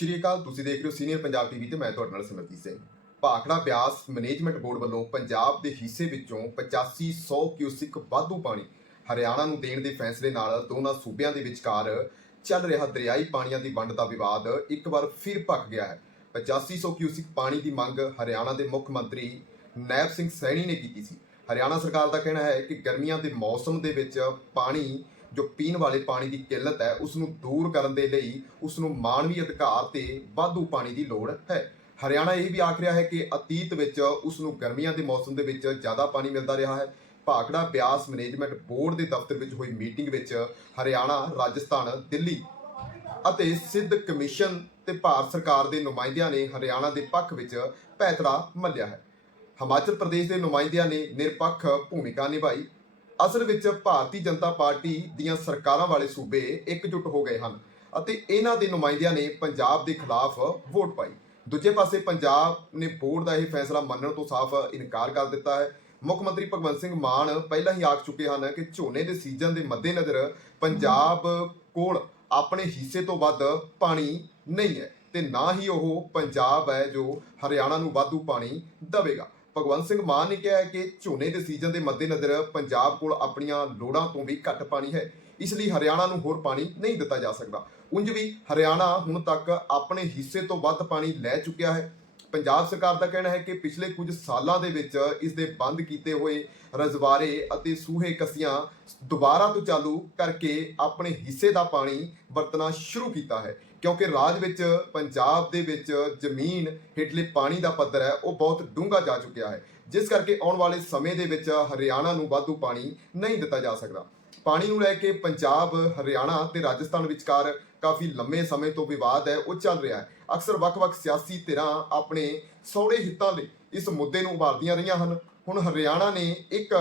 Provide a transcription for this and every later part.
ਸ਼੍ਰੀ ਅਕਾਲ। ਤੁਸੀਂ ਦੇਖ ਰਹੇ ਹੋ ਸੀਨੀਅਰ ਪੰਜਾਬ ਟੀਵੀ ਤੇ ਮੈਂ ਤੁਹਾਡੇ ਨਾਲ ਸਿਮਰਜੀਤ ਸਿੰਘ। ਭਾਖੜਾ ਬਿਆਸ ਮੈਨੇਜਮੈਂਟ ਬੋਰਡ ਵੱਲੋਂ ਪੰਜਾਬ ਦੇ ਹਿੱਸੇ ਵਿੱਚੋਂ 8500 ਕਿਊਸਿਕ ਵਾਧੂ ਪਾਣੀ ਹਰਿਆਣਾ ਨੂੰ ਦੇਣ ਦੇ ਫੈਸਲੇ ਨਾਲ ਦੋਨਾਂ ਸੂਬਿਆਂ ਦੇ ਵਿਚਕਾਰ ਚੱਲ ਰਿਹਾ ਦਰਿਆਈ ਪਾਣੀਆਂ ਦੀ ਵੰਡ ਦਾ ਵਿਵਾਦ ਇੱਕ ਵਾਰ ਫਿਰ ਭਖ ਗਿਆ ਹੈ। 8500 ਕਿਊਸਿਕ ਪਾਣੀ ਦੀ ਮੰਗ ਹਰਿਆਣਾ ਦੇ ਮੁੱਖ ਮੰਤਰੀ ਨੈਬ ਸਿੰਘ ਸੈਣੀ ਨੇ ਕੀਤੀ ਸੀ। ਹਰਿਆਣਾ ਸਰਕਾਰ ਦਾ ਕਹਿਣਾ ਹੈ ਕਿ ਗਰਮੀਆਂ ਦੇ ਮੌਸਮ ਦੇ ਵਿੱਚ ਪਾਣੀ ਜੋ ਪੀਣ ਵਾਲੇ ਪਾਣੀ ਦੀ ਕਿੱਲਤ ਹੈ ਉਸ ਨੂੰ ਦੂਰ ਕਰਨ ਦੇ ਲਈ ਉਸ ਨੂੰ ਮਾਨਵੀ ਅਧਿਕਾਰ ਤੇ ਵਾਧੂ ਪਾਣੀ ਦੀ ਲੋੜ ਹੈ। ਹਰਿਆਣਾ ਇਹ ਵੀ ਆਖ ਰਿਹਾ ਹੈ ਕਿ ਅਤੀਤ ਵਿੱਚ ਉਸ ਨੂੰ ਗਰਮੀਆਂ ਦੇ ਮੌਸਮ ਦੇ ਵਿੱਚ ਜ਼ਿਆਦਾ ਪਾਣੀ ਮਿਲਦਾ ਰਿਹਾ ਹੈ। ਭਾਖੜਾ ਬਿਆਸ ਮੈਨੇਜਮੈਂਟ ਬੋਰਡ ਦੇ ਦਫ਼ਤਰ ਵਿੱਚ ਹੋਈ ਮੀਟਿੰਗ ਵਿੱਚ ਹਰਿਆਣਾ, ਰਾਜਸਥਾਨ, ਦਿੱਲੀ ਅਤੇ ਸਿੱਧ ਕਮਿਸ਼ਨ ਤੇ ਭਾਰਤ ਸਰਕਾਰ ਦੇ ਨੁਮਾਇੰਦਿਆਂ ਨੇ ਹਰਿਆਣਾ ਦੇ ਪੱਖ ਵਿੱਚ ਪੈਤੜਾ ਮੱਲਿਆ ਹੈ। ਹਿਮਾਚਲ ਪ੍ਰਦੇਸ਼ ਦੇ ਨੁਮਾਇੰਦਿਆਂ ਨੇ ਨਿਰਪੱਖ ਭੂਮਿਕਾ ਨਿਭਾਈ। ਅਸਲ ਵਿੱਚ ਭਾਰਤੀ ਜਨਤਾ ਪਾਰਟੀ ਦੀਆਂ ਸਰਕਾਰਾਂ ਵਾਲੇ ਸੂਬੇ ਇਕਜੁੱਟ ਹੋ ਗਏ ਹਨ ਅਤੇ ਇਹਨਾਂ ਦੇ ਨੁਮਾਇੰਦਿਆਂ ਨੇ ਪੰਜਾਬ ਦੇ ਖਿਲਾਫ ਵੋਟ ਪਾਈ। ਦੂਜੇ ਪਾਸੇ ਪੰਜਾਬ ਨੇ ਬੋਰਡ ਦਾ ਇਹ ਫੈਸਲਾ ਮੰਨਣ ਤੋਂ ਸਾਫ਼ ਇਨਕਾਰ ਕਰ ਦਿੱਤਾ ਹੈ। ਮੁੱਖ ਮੰਤਰੀ ਭਗਵੰਤ ਸਿੰਘ ਮਾਨ ਪਹਿਲਾਂ ਹੀ ਆਖ ਚੁੱਕੇ ਹਨ ਕਿ ਝੋਨੇ ਦੇ ਸੀਜ਼ਨ ਦੇ ਮੱਦੇਨਜ਼ਰ ਪੰਜਾਬ ਕੋਲ ਆਪਣੇ ਹਿੱਸੇ ਤੋਂ ਵੱਧ ਪਾਣੀ ਨਹੀਂ ਹੈ ਤੇ ਨਾ ਹੀ ਉਹ ਪੰਜਾਬ ਹੈ ਜੋ ਹਰਿਆਣਾ ਨੂੰ ਵਾਧੂ ਪਾਣੀ ਦੇਵੇਗਾ। ਭਗਵੰਤ ਸਿੰਘ ਮਾਨ ਨੇ ਕਿਹਾ ਹੈ ਕਿ ਝੋਨੇ ਦੇ ਸੀਜ਼ਨ ਦੇ ਮੱਦੇਨਜ਼ਰ ਪੰਜਾਬ ਕੋਲ ਆਪਣੀਆਂ ਲੋੜਾਂ ਤੋਂ ਵੀ ਘੱਟ ਪਾਣੀ ਹੈ। ਇਸ ਲਈ ਹਰਿਆਣਾ ਨੂੰ ਹੋਰ ਪਾਣੀ ਨਹੀਂ ਦਿੱਤਾ ਜਾ ਸਕਦਾ। ਉਂਝ ਵੀ ਹਰਿਆਣਾ ਹੁਣ ਤੱਕ ਆਪਣੇ ਹਿੱਸੇ ਤੋਂ ਵੱਧ ਪਾਣੀ ਲੈ ਚੁੱਕਿਆ ਹੈ। ਪੰਜਾਬ ਸਰਕਾਰ ਦਾ ਕਹਿਣਾ ਹੈ ਕਿ ਪਿਛਲੇ ਕੁਝ ਸਾਲਾਂ ਦੇ ਵਿੱਚ ਇਸ ਦੇ ਬੰਦ ਕੀਤੇ ਹੋਏ ਰਜ਼ਵਾਰੇ ਅਤੇ ਸੂਹੇ ਕਸੀਆਂ ਦੁਬਾਰਾ ਤੋਂ ਚਾਲੂ ਕਰਕੇ ਆਪਣੇ ਹਿੱਸੇ ਦਾ ਪਾਣੀ ਵਰਤਣਾ ਸ਼ੁਰੂ ਕੀਤਾ ਹੈ। ਕਿਉਂਕਿ ਰਾਜ ਵਿੱਚ, ਪੰਜਾਬ ਦੇ ਵਿੱਚ ਜ਼ਮੀਨ ਹੇਠਲੇ ਪਾਣੀ ਦਾ ਪੱਧਰ ਹੈ, ਉਹ ਬਹੁਤ ਡੂੰਘਾ ਜਾ ਚੁੱਕਿਆ ਹੈ। ਜਿਸ ਕਰਕੇ ਆਉਣ ਵਾਲੇ ਸਮੇਂ ਦੇ ਵਿੱਚ ਹਰਿਆਣਾ ਨੂੰ ਵਾਧੂ ਪਾਣੀ ਨਹੀਂ ਦਿੱਤਾ ਜਾ ਸਕਦਾ। ਪਾਣੀ ਨੂੰ ਲੈ ਕੇ ਪੰਜਾਬ, ਹਰਿਆਣਾ ਤੇ ਰਾਜਸਥਾਨ ਵਿਚਕਾਰ ਕਾਫੀ ਲੰਮੇ ਸਮੇਂ ਤੋਂ ਵਿਵਾਦ ਹੈ, ਉਹ ਚੱਲ ਰਿਹਾ ਹੈ। ਅਕਸਰ ਵੱਖ-ਵੱਖ ਸਿਆਸੀ ਧਿਰਾਂ ਆਪਣੇ ਸੌੜੇ ਹਿੱਤਾਂ ਲਈ ਇਸ ਮੁੱਦੇ ਨੂੰ ਉਭਾਰਦੀਆਂ ਰਹੀਆਂ ਹਨ। ਹੁਣ ਹਰਿਆਣਾ ਨੇ ਇੱਕ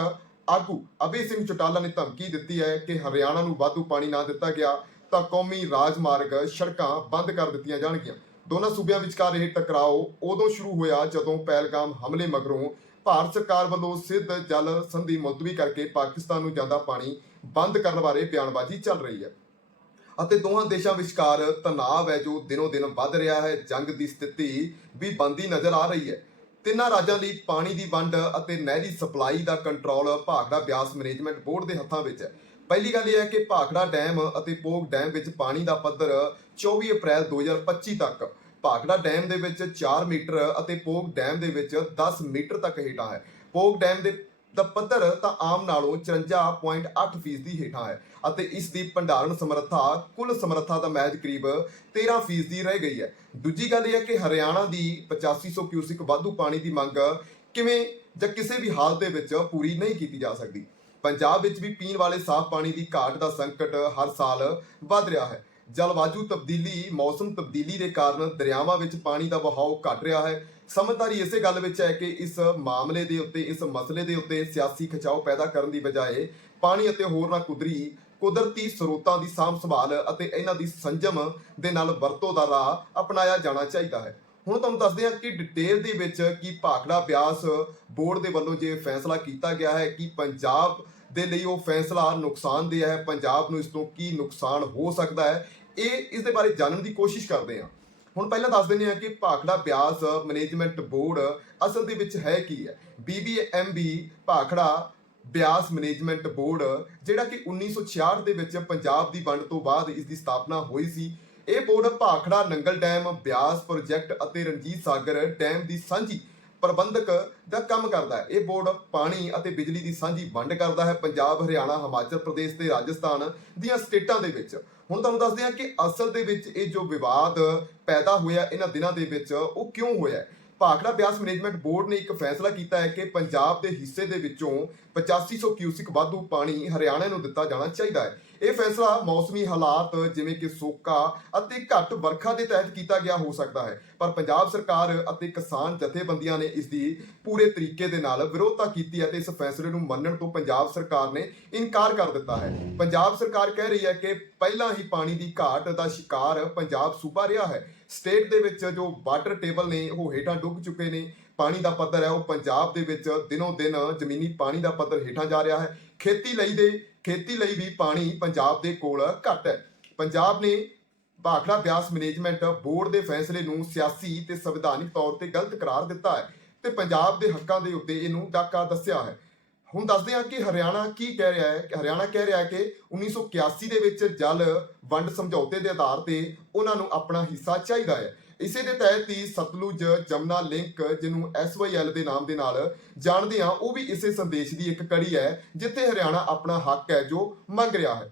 ਆਗੂ ਅਭੇ ਸਿੰਘ ਚੋਟਾਲਾ ਨੇ ਧਮਕੀ ਦਿੱਤੀ ਹੈ ਕਿ ਹਰਿਆਣਾ ਨੂੰ ਵਾਧੂ ਪਾਣੀ ਨਾ ਦਿੱਤਾ ਗਿਆ ਤਾਂ ਕੌਮੀ ਰਾਜਮਾਰਗ ਸੜਕਾਂ ਬੰਦ ਕਰ ਦਿੱਤੀਆਂ ਜਾਣਗੀਆਂ। ਦੋਨਾਂ ਸੂਬਿਆਂ ਵਿਚਕਾਰ ਇਹ ਟਕਰਾਓ ਉਦੋਂ ਸ਼ੁਰੂ ਹੋਇਆ ਜਦੋਂ ਪਹਿਲਗਾਮ ਹਮਲੇ ਮਗਰੋਂ ਭਾਰਤ ਸਰਕਾਰ ਵੱਲੋਂ ਸਿੱਧ ਜਲ ਸੰਧੀ ਮੁਲਤਵੀ ਕਰਕੇ ਪਾਕਿਸਤਾਨ ਨੂੰ ਜਾਂਦਾ ਪਾਣੀ ਬੰਦ ਕਰਨ ਬਾਰੇ ਬਿਆਨਬਾਜ਼ੀ ਚੱਲ ਰਹੀ ਹੈ। ਅਤੇ ਦੋਹਾਂ ਦੇਸ਼ਾਂ ਵਿਚਕਾਰ ਤਣਾਅ ਹੈ ਜੋ ਦਿਨੋ ਦਿਨ ਵੱਧ ਰਿਹਾ ਹੈ, ਜੰਗ ਦੀ ਸਥਿਤੀ ਵੀ ਬੰਦੀ ਨਜ਼ਰ ਆ ਰਹੀ ਹੈ। ਤਿੰਨਾਂ ਰਾਜਾਂ ਲਈ ਪਾਣੀ ਦੀ ਵੰਡ ਅਤੇ ਨਹਿਰੀ ਸਪਲਾਈ ਦਾ control Bhakra Beas management board ਦੇ ਹੱਥਾਂ ਵਿੱਚ ਹੈ। ਪਹਿਲੀ ਗੱਲ ਇਹ ਹੈ ਕਿ ਭਾਖੜਾ ਡੈਮ ਅਤੇ ਪੋਗ ਡੈਮ ਵਿੱਚ ਪਾਣੀ ਦਾ ਪੱਧਰ 24 ਅਪ੍ਰੈਲ 2025 ਤੱਕ, ਭਾਖੜਾ ਡੈਮ ਦੇ ਵਿੱਚ 4 ਮੀਟਰ ਅਤੇ ਪੋਗ ਡੈਮ ਦੇ ਵਿੱਚ 10 ਮੀਟਰ ਤੱਕ ਹੇਠਾਂ ਹੈ। ਪੋਗ ਡੈਮ ਦੇ ਦਾ ਪੱਧਰ ਤਾਂ ਆਮ ਨਾਲੋਂ 54.8 ਫੀਸਦੀ ਹੇਠਾਂ ਹੈ ਅਤੇ ਇਸ ਦੀ ਭੰਡਾਰਨ ਸਮਰੱਥਾ, ਕੁੱਲ ਸਮਰੱਥਾ ਦਾ ਮਹਿਜ ਕਰੀਬ 13 ਫੀਸਦੀ ਰਹਿ ਗਈ ਹੈ। ਦੂਜੀ ਗੱਲ ਇਹ ਹੈ ਕਿ ਹਰਿਆਣਾ ਦੀ 8500 ਕਿਊਸਿਕ ਵਾਧੂ ਪਾਣੀ ਦੀ ਮੰਗ ਕਿਵੇਂ ਜਾਂ ਕਿਸੇ ਵੀ ਹਾਲਤ ਦੇ ਵਿੱਚ ਪੂਰੀ ਨਹੀਂ ਕੀਤੀ ਜਾ ਸਕਦੀ। ਪੰਜਾਬ ਵਿੱਚ ਵੀ ਪੀਣ ਵਾਲੇ ਸਾਫ਼ ਪਾਣੀ ਦੀ ਘਾਟ ਦਾ ਸੰਕਟ ਹਰ ਸਾਲ ਵੱਧ ਰਿਹਾ ਹੈ। ਜਲਵਾਯੂ ਤਬਦੀਲੀ, ਮੌਸਮ ਤਬਦੀਲੀ ਦੇ ਕਾਰਨ ਦਰਿਆਵਾਂ ਵਿੱਚ ਪਾਣੀ ਦਾ ਵਹਾਅ ਘਟ ਰਿਹਾ ਹੈ। ਸਮਝਦਾਰੀ ਇਸੇ ਗੱਲ ਵਿੱਚ ਹੈ ਕਿ ਇਸ ਮਾਮਲੇ ਦੇ ਉੱਤੇ, ਇਸ ਮਸਲੇ ਦੇ ਉੱਤੇ ਸਿਆਸੀ ਖਿਚਾਓ ਪੈਦਾ ਕਰਨ ਦੀ ਬਜਾਏ ਪਾਣੀ ਅਤੇ ਹੋਰਨਾਂ ਕੁਦਰੀ ਕੁਦਰਤੀ ਸਰੋਤਾਂ ਦੀ ਸਾਂਭ ਸੰਭਾਲ ਅਤੇ ਇਹਨਾਂ ਦੀ ਸੰਜਮ ਦੇ ਨਾਲ ਵਰਤੋਂ ਦਾ ਰਾਹ ਅਪਣਾਇਆ ਜਾਣਾ ਚਾਹੀਦਾ ਹੈ। ਹੁਣ ਤੁਹਾਨੂੰ ਦੱਸਦੇ ਹਾਂ ਕਿ ਡਿਟੇਲ ਦੇ ਵਿੱਚ ਕੀ ਭਾਖੜਾ ਬਿਆਸ ਬੋਰਡ ਦੇ ਵੱਲੋਂ ਜੇ ਫੈਸਲਾ ਕੀਤਾ ਗਿਆ ਹੈ, ਕਿ ਪੰਜਾਬ ਦੇ ਲਈ ਉਹ ਫੈਸਲਾ ਨੁਕਸਾਨਦੇਹ ਹੈ, ਪੰਜਾਬ ਨੂੰ ਇਸ ਤੋਂ ਕੀ ਨੁਕਸਾਨ ਹੋ ਸਕਦਾ ਹੈ, ਇਹ ਇਸ ਦੇ ਬਾਰੇ ਜਾਣਨ ਦੀ ਕੋਸ਼ਿਸ਼ ਕਰਦੇ ਹਾਂ। ਹੁਣ ਪਹਿਲਾਂ ਦੱਸ ਦਿੰਦੇ ਹਾਂ ਕਿ ਭਾਖੜਾ ਬਿਆਸ ਮੈਨੇਜਮੈਂਟ ਬੋਰਡ ਅਸਲ ਦੇ ਵਿੱਚ ਹੈ ਕੀ ਹੈ? BBMB Bhakra Beas management board ਜਿਹੜਾ ਕਿ 1966 ਦੇ ਵਿੱਚ ਪੰਜਾਬ ਦੀ ਵੰਡ ਤੋਂ ਬਾਅਦ ਇਸ ਦੀ ਸਥਾਪਨਾ ਹੋਈ ਸੀ। ਇਹ board Bhakra Nangal dam Beas project ਅਤੇ ਰਣਜੀਤ ਸਾਗਰ ਡੈਮ ਦੀ ਸਾਂਝੀ ਪ੍ਰਬੰਧਕ ਦਾ ਕੰਮ ਕਰਦਾ ਹੈ। ਇਹ ਬੋਰਡ ਪਾਣੀ ਅਤੇ ਬਿਜਲੀ ਦੀ ਸਾਂਝੀ ਵੰਡ ਕਰਦਾ ਹੈ। ਪੰਜਾਬ, ਹਰਿਆਣਾ, ਹਿਮਾਚਲ ਪ੍ਰਦੇਸ਼ ਤੇ ਰਾਜਸਥਾਨ ਦੀਆਂ ਸਟੇਟਾਂ ਦੇ ਵਿੱਚ। ਹੁਣ ਤੁਹਾਨੂੰ ਦੱਸਦੇ ਹਾਂ ਕਿ ਅਸਲ ਦੇ ਵਿੱਚ ਇਹ ਜੋ ਵਿਵਾਦ ਪੈਦਾ ਹੋਇਆ ਇਹਨਾਂ ਦਿਨਾਂ ਦੇ ਵਿੱਚ, ਉਹ ਕਿਉਂ ਹੋਇਆ ਭਾਖੜਾ ਬਿਆਸ ਮੈਨੇਜਮੈਂਟ ਬੋਰਡ ਨੇ ਇੱਕ ਫੈਸਲਾ ਕੀਤਾ ਹੈ ਕਿ ਪੰਜਾਬ ਦੇ ਹਿੱਸੇ ਦੇ ਵਿੱਚੋਂ 8500 ਕਿਊਸਿਕ ਵਾਧੂ ਪਾਣੀ ਹਰਿਆਣਾ ਨੂੰ ਦਿੱਤਾ ਜਾਣਾ ਚਾਹੀਦਾ ਹੈ। ਇਹ ਫੈਸਲਾ ਮੌਸਮੀ ਹਾਲਾਤ, ਜਿਵੇਂ ਕਿ ਸੋਕਾ ਅਤੇ ਘੱਟ ਵਰਖਾ ਦੇ ਤਹਿਤ ਕੀਤਾ ਗਿਆ ਹੋ ਸਕਦਾ ਹੈ। ਪਰ ਪੰਜਾਬ ਸਰਕਾਰ ਅਤੇ ਕਿਸਾਨ ਜਥੇਬੰਦੀਆਂ ਨੇ ਇਸ ਦੀ ਪੂਰੇ ਤਰੀਕੇ ਦੇ ਨਾਲ ਵਿਰੋਧਤਾ ਕੀਤੀ ਹੈ ਤੇ ਇਸ ਫੈਸਲੇ ਨੂੰ ਮੰਨਣ ਤੋਂ ਪੰਜਾਬ ਸਰਕਾਰ ਨੇ ਇਨਕਾਰ ਕਰ ਦਿੱਤਾ ਹੈ। ਪੰਜਾਬ ਸਰਕਾਰ ਕਹਿ ਰਹੀ ਹੈ ਕਿ ਪਹਿਲਾਂ ਹੀ ਪਾਣੀ ਦੀ ਘਾਟ ਦਾ ਸ਼ਿਕਾਰ ਪੰਜਾਬ ਸੂਬਾ ਰਿਹਾ ਹੈ। ਸਟੇਟ ਦੇ ਵਿੱਚ ਜੋ ਵਾਟਰ ਟੇਬਲ ਨੇ, ਉਹ ਹੇਠਾਂ ਡੁੱਬ ਚੁੱਕੇ ਨੇ। ਪਾਣੀ ਦਾ ਪੱਧਰ ਹੈ, ਉਹ ਪੰਜਾਬ ਦੇ ਵਿੱਚ ਦਿਨੋਂ ਦਿਨ ਜ਼ਮੀਨੀ ਪਾਣੀ ਦਾ ਪੱਧਰ ਹੇਠਾਂ ਜਾ ਰਿਹਾ ਹੈ। ਖੇਤੀ ਲਈ ਦੇ ਖੇਤੀ ਲਈ ਵੀ ਪਾਣੀ ਪੰਜਾਬ ਦੇ ਕੋਲ ਘੱਟ ਹੈ। ਪੰਜਾਬ ਨੇ ਭਾਖੜਾ ਬਿਆਸ ਮੈਨੇਜਮੈਂਟ ਬੋਰਡ ਦੇ ਫੈਸਲੇ ਨੂੰ ਸਿਆਸੀ ਤੇ ਸੰਵਿਧਾਨਿਕ ਤੌਰ ਤੇ ਗਲਤ ਕਰਾਰ ਦਿੱਤਾ ਹੈ ਤੇ ਪੰਜਾਬ ਦੇ ਹੱਕਾਂ ਦੇ ਉੱਤੇ ਇਹਨੂੰ ਡਾਕਾ ਦੱਸਿਆ ਹੈ। ਹੁਣ ਦੱਸਦੇ ਹਾਂ ਕਿ ਹਰਿਆਣਾ ਕੀ ਕਹਿ ਰਿਹਾ ਹੈ। ਕਿ ਹਰਿਆਣਾ ਕਹਿ ਰਿਹਾ ਹੈ ਕਿ 1981 ਦੇ ਵਿੱਚ ਜਲ ਵੰਡ ਸਮਝੌਤੇ ਦੇ ਆਧਾਰ ਤੇ ਉਹਨਾਂ ਨੂੰ ਆਪਣਾ ਹਿੱਸਾ ਚਾਹੀਦਾ ਹੈ। ਇਸੇ ਦੇ ਤਹਿਤ ਹੀ ਸਤਲੁਜ, ਜਮਨਾ ਲਿੰਕ, ਜਿਹਨੂੰ ਐਸਵਾਈਐਲ ਦੇ ਨਾਮ ਦੇ ਨਾਲ ਜਾਣਦੇ ਹਾਂ, ਉਹ ਵੀ ਇਸੇ ਸੰਦੇਸ਼ ਦੀ ਇੱਕ ਕੜੀ ਹੈ, ਜਿੱਥੇ ਹਰਿਆਣਾ ਆਪਣਾ ਹੱਕ ਹੈ ਜੋ ਮੰਗ ਰਿਹਾ ਹੈ।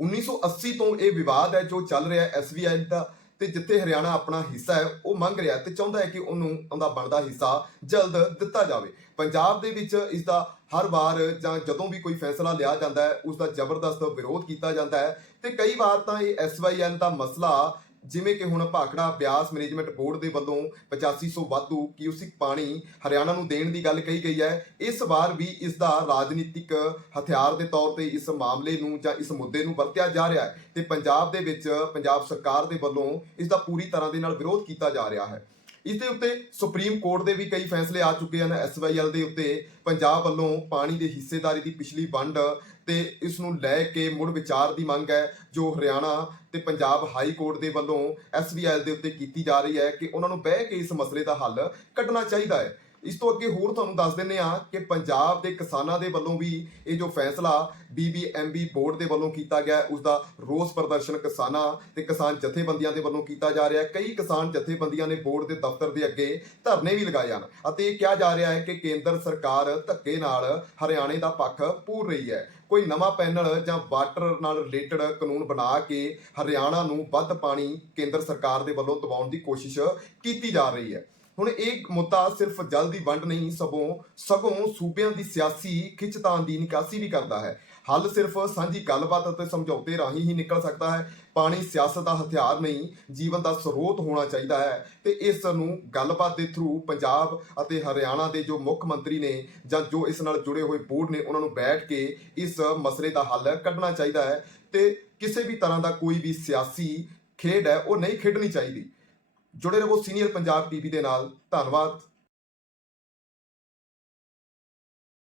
1980 ਤੋਂ ਇਹ ਵਿਵਾਦ ਹੈ ਜੋ ਚੱਲ ਰਿਹਾ ਹੈ ਐਸਵੀਆਈ ਦਾ, ਤੇ ਜਿੱਥੇ ਹਰਿਆਣਾ ਆਪਣਾ ਹਿੱਸਾ ਹੈ, ਉਹ ਮੰਗ ਰਿਹਾ ਤੇ ਚਾਹੁੰਦਾ ਹੈ ਕਿ ਉਹਨੂੰ ਉਹਦਾ ਬਣਦਾ ਹਿੱਸਾ ਜਲਦ ਦਿੱਤਾ ਜਾਵੇ। ਪੰਜਾਬ ਦੇ ਵਿੱਚ ਇਸ ਦਾ ਹਰ ਵਾਰ ਜਾਂ ਜਦੋਂ ਵੀ ਕੋਈ ਫੈਸਲਾ ਲਿਆ ਜਾਂਦਾ ਹੈ ਉਸ ਦਾ ਜ਼ਬਰਦਸਤ ਵਿਰੋਧ ਕੀਤਾ ਜਾਂਦਾ ਹੈ, ਤੇ ਕਈ ਵਾਰ ਤਾਂ ਇਹ ਐਸਵਾਈਐਲ ਦਾ ਮਸਲਾ ਜਿਵੇਂ ਕਿ ਹੁਣ ਭਾਖੜਾ ਬਿਆਸ ਮੈਨੇਜਮੈਂਟ ਬੋਰਡ ਦੇ ਵੱਲੋਂ 8500 ਵਾਧੂ ਕਿਊਸਿਕ ਪਾਣੀ ਹਰਿਆਣਾ ਨੂੰ ਦੇਣ ਦੀ ਗੱਲ ਕਹੀ ਗਈ ਹੈ, ਇਸ ਵਾਰ ਵੀ ਇਸ ਦਾ ਰਾਜਨੀਤਿਕ ਹਥਿਆਰ ਦੇ ਤੌਰ ਤੇ ਇਸ ਮਾਮਲੇ ਨੂੰ ਜਾਂ ਇਸ ਮੁੱਦੇ ਨੂੰ ਵਰਤਿਆ ਜਾ ਰਿਹਾ ਹੈ ਤੇ ਪੰਜਾਬ ਦੇ ਵਿੱਚ ਪੰਜਾਬ ਸਰਕਾਰ ਦੇ ਵੱਲੋਂ ਇਸ ਦਾ ਪੂਰੀ ਤਰ੍ਹਾਂ ਦੇ ਨਾਲ ਵਿਰੋਧ ਕੀਤਾ ਜਾ ਰਿਹਾ ਹੈ। ਇਸ ਦੇ ਉੱਤੇ ਸੁਪਰੀਮ ਕੋਰਟ ਦੇ ਵੀ ਕਈ ਫੈਸਲੇ ਆ ਚੁੱਕੇ ਹਨ ਐਸਵਾਈਐਲ ਦੇ ਉੱਤੇ। ਪੰਜਾਬ ਵੱਲੋਂ ਪਾਣੀ ਦੇ ਹਿੱਸੇਦਾਰੀ ਦੀ ਪਿਛਲੀ ਵੰਡ ਤੇ ਇਸ ਨੂੰ ਲੈ ਕੇ ਮੁੜ ਵਿਚਾਰ ਦੀ ਮੰਗ ਹੈ, ਜੋ ਹਰਿਆਣਾ ਤੇ ਪੰਜਾਬ ਹਾਈ ਕੋਰਟ ਦੇ ਵੱਲੋਂ ਐਸਵੀਐਲ ਦੇ ਉੱਤੇ ਕੀਤੀ ਜਾ ਰਹੀ ਹੈ ਕਿ ਉਹਨਾਂ ਨੂੰ ਬਹਿ ਕੇ ਇਸ ਮਸਲੇ ਦਾ ਹੱਲ ਕੱਢਣਾ ਚਾਹੀਦਾ ਹੈ। ਇਸ ਤੋਂ ਅੱਗੇ ਹੋਰ ਤੁਹਾਨੂੰ ਦੱਸ ਦਿੰਨੇ ਆ ਕਿ ਪੰਜਾਬ ਦੇ ਕਿਸਾਨਾਂ ਦੇ ਵੱਲੋਂ ਵੀ ਇਹ ਜੋ ਫੈਸਲਾ ਬੀਬੀਐਮਬੀ ਬੋਰਡ ਦੇ ਵੱਲੋਂ ਕੀਤਾ ਗਿਆ ਹੈ, ਉਸ ਦਾ ਰੋਸ ਪ੍ਰਦਰਸ਼ਨ ਕਿਸਾਨਾਂ ਤੇ ਕਿਸਾਨ ਜਥੇਬੰਦੀਆਂ ਦੇ ਵੱਲੋਂ ਕੀਤਾ ਜਾ ਰਿਹਾ ਹੈ। ਕਈ ਕਿਸਾਨ ਜਥੇਬੰਦੀਆਂ ਨੇ ਬੋਰਡ ਦੇ ਦਫ਼ਤਰ ਦੇ ਅੱਗੇ ਧਰਨੇ ਵੀ ਲਗਾਏ ਹਨ ਅਤੇ ਇਹ ਕਿਹਾ ਜਾ ਰਿਹਾ ਹੈ ਕਿ ਕੇਂਦਰ ਸਰਕਾਰ ਧੱਕੇ ਨਾਲ ਹਰਿਆਣੇ ਦਾ ਪੱਖ ਪੂਰ ਰਹੀ ਹੈ। ਕੋਈ ਨਵਾਂ ਪੈਨਲ ਜਾਂ ਵਾਟਰ ਨਾਲ ਰਿਲੇਟਡ ਕਾਨੂੰਨ ਬਣਾ ਕੇ ਹਰਿਆਣਾ ਨੂੰ ਵੱਧ ਪਾਣੀ ਕੇਂਦਰ ਸਰਕਾਰ ਦੇ ਵੱਲੋਂ ਦਬਾਉਣ ਦੀ ਕੋਸ਼ਿਸ਼ ਕੀਤੀ ਜਾ ਰਹੀ ਹੈ। ਹੁਣ ਇਹ ਮੁੱਦਾ ਸਿਰਫ ਜਲ ਦੀ ਵੰਡ ਨਹੀਂ ਸਗੋਂ ਸਗੋਂ ਸੂਬਿਆਂ ਦੀ ਸਿਆਸੀ ਖਿੱਚਤਾਨ ਦੀ ਨਿਕਾਸੀ ਵੀ ਕਰਦਾ ਹੈ। ਹੱਲ ਸਿਰਫ ਸਾਂਝੀ ਗੱਲਬਾਤ ਅਤੇ ਸਮਝੌਤੇ ਰਾਹੀਂ ਹੀ ਨਿਕਲ ਸਕਦਾ ਹੈ। ਪਾਣੀ ਸਿਆਸਤ ਦਾ ਹਥਿਆਰ ਨਹੀਂ, ਜੀਵਨ ਦਾ ਸਰੋਤ ਹੋਣਾ ਚਾਹੀਦਾ ਹੈ ਤੇ ਇਸ ਨੂੰ ਗੱਲਬਾਤ ਦੇ ਥਰੂ ਪੰਜਾਬ ਅਤੇ ਹਰਿਆਣਾ ਦੇ ਜੋ ਮੁੱਖ ਮੰਤਰੀ ਨੇ ਜਾਂ ਜੋ ਇਸ ਨਾਲ ਜੁੜੇ ਹੋਏ ਬੋਰਡ ਨੇ, ਉਹਨਾਂ ਨੂੰ ਬੈਠ ਕੇ ਇਸ ਮਸਲੇ ਦਾ ਹੱਲ ਕੱਢਣਾ ਚਾਹੀਦਾ ਹੈ ਤੇ ਕਿਸੇ ਵੀ ਤਰ੍ਹਾਂ ਦਾ ਕੋਈ ਵੀ ਸਿਆਸੀ ਖੇਡ ਹੈ, ਉਹ ਨਹੀਂ ਖੇਡਣੀ ਚਾਹੀਦੀ। ਜੁੜੇ ਰਹੋ ਸੀਨੀਅਰ ਪੰਜਾਬ ਟੀਵੀ ਦੇ ਨਾਲ। ਧੰਨਵਾਦ।